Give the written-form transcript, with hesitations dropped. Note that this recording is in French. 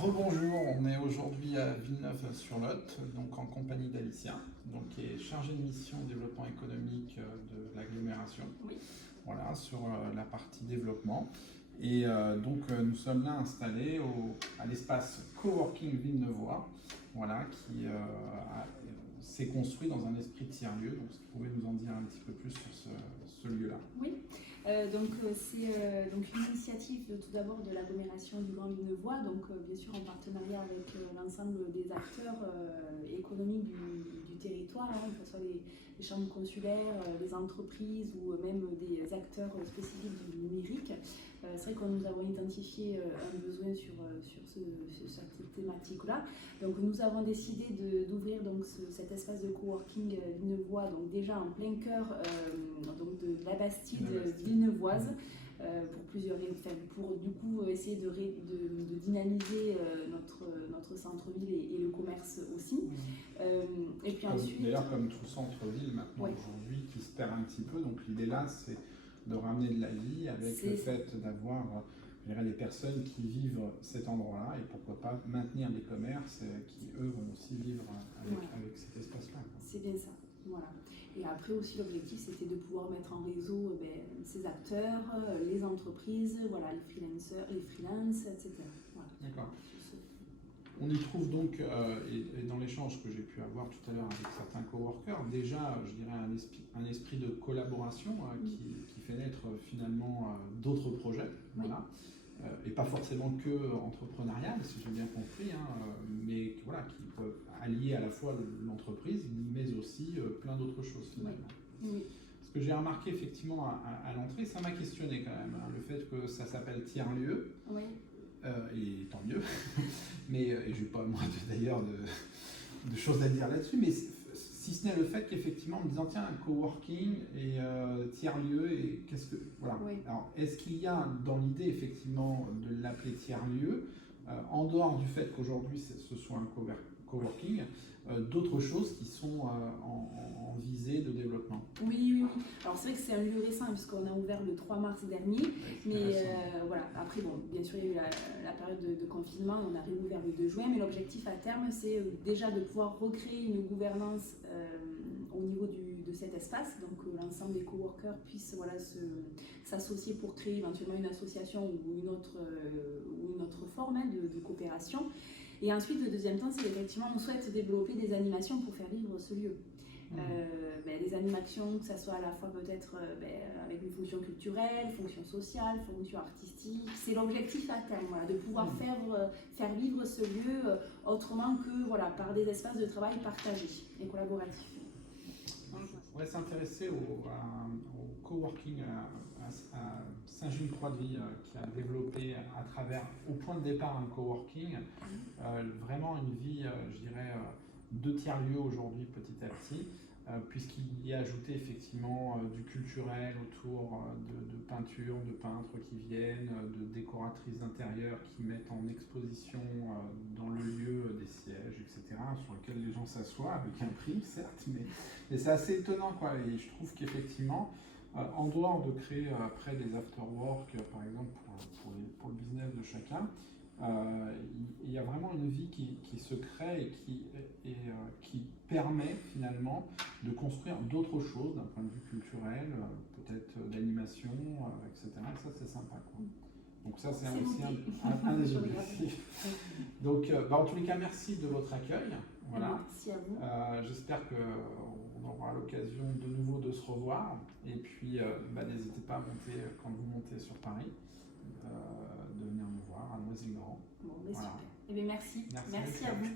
Rebonjour, on est aujourd'hui à Villeneuve-sur-Lot, donc en compagnie d'Alicia, donc qui est chargée de mission développement économique de l'agglomération, Oui. voilà, sur la partie développement. Et nous sommes là installés à l'espace coworking Villeneuvois, voilà, qui s'est construit dans un esprit de tiers-lieu. Donc, vous pouvez nous en dire un petit peu plus sur ce lieu-là? Oui, c'est une initiative tout d'abord de l'agglomération du Grand Villeneuvois, donc bien sûr en partenariat avec l'ensemble des acteurs économiques du territoire, hein, que ce soit les chambres consulaires, les entreprises ou même des acteurs spécifiques du numérique. C'est vrai que nous avons identifié un besoin sur cette thématique-là. Donc nous avons décidé d'ouvrir cet espace de coworking villeneuvois, donc déjà en plein cœur de la Bastide villeneuvoise, pour plusieurs raisons, pour du coup essayer de dynamiser notre centre-ville et le commerce aussi. Et puis ensuite, d'ailleurs, comme tout centre-ville maintenant aujourd'hui qui se perd un petit peu, donc l'idée là c'est de ramener de la vie avec le fait d'avoir des personnes qui vivent cet endroit-là et pourquoi pas maintenir des commerces qui eux vont aussi vivre avec cet espace-là. C'est bien ça, voilà. Et après aussi l'objectif c'était de pouvoir mettre en réseau ces acteurs, les entreprises, voilà, les freelancers, les freelances, etc. Voilà. D'accord. On y trouve donc, et dans l'échange que j'ai pu avoir tout à l'heure avec certains coworkers, déjà, je dirais, un esprit de collaboration qui fait naître finalement d'autres projets, voilà, et pas forcément que entrepreneurial, si j'ai bien compris, hein, mais voilà, qui peuvent allier à la fois l'entreprise, mais aussi plein d'autres choses finalement. Oui. Ce que j'ai remarqué effectivement à l'entrée, ça m'a questionné quand même, hein, le fait que ça s'appelle tiers-lieu. Oui. Et tant mieux, mais je n'ai pas moi d'ailleurs de choses à dire là-dessus, mais si ce n'est le fait qu'effectivement en me disant tiens, un coworking et tiers-lieu, et qu'est-ce que. Voilà. Oui. Alors, est-ce qu'il y a dans l'idée effectivement de l'appeler tiers-lieu, en dehors du fait qu'aujourd'hui ce soit un coworking, d'autres choses qui sont en visée de développement? Oui. Alors c'est vrai que c'est un lieu récent puisqu'on a ouvert le 3 mars dernier, mais voilà. Après bon, bien sûr il y a eu la période de confinement, on a réouvert le 2 juin, mais l'objectif à terme c'est déjà de pouvoir recréer une gouvernance au niveau de cet espace, donc l'ensemble des coworkers puissent s'associer pour créer éventuellement une association ou une autre forme de coopération. Et ensuite, le deuxième temps, c'est effectivement, on souhaite développer des animations pour faire vivre ce lieu. Des animations, que ce soit à la fois peut-être avec une fonction culturelle, fonction sociale, fonction artistique. C'est l'objectif à terme, voilà, de pouvoir faire vivre ce lieu autrement que par des espaces de travail partagés et collaboratifs. On va s'intéresser au coworking à Saint-Gilles-Croix-de-Vie qui a développé à travers, au point de départ, un coworking, vraiment une vie, je dirais, de tiers-lieu aujourd'hui petit à petit, puisqu'il y a ajouté effectivement du culturel autour de peinture, de peintres qui viennent, de décoratrices d'intérieur qui mettent en exposition dans le lieu des sièges, etc., sur lesquels les gens s'assoient avec un prix, certes, mais c'est assez étonnant, quoi. Et je trouve qu'effectivement, en dehors de créer après des after-work, par exemple pour le business de chacun, il y a vraiment une vie qui se crée et qui permet finalement de construire d'autres choses d'un point de vue culturel, peut-être d'animation, etc. Et ça, c'est sympa, quoi. Donc ça, c'est aussi un des objectifs. Donc, en tous les cas, merci de votre accueil. Voilà. Merci à vous. J'espère qu'on aura l'occasion de nouveau de se revoir. Et puis, n'hésitez pas à monter, quand vous montez sur Paris, de venir nous voir à Noisy-le-Grand. Bon, voilà. Super. Eh bien, merci. Merci à vous.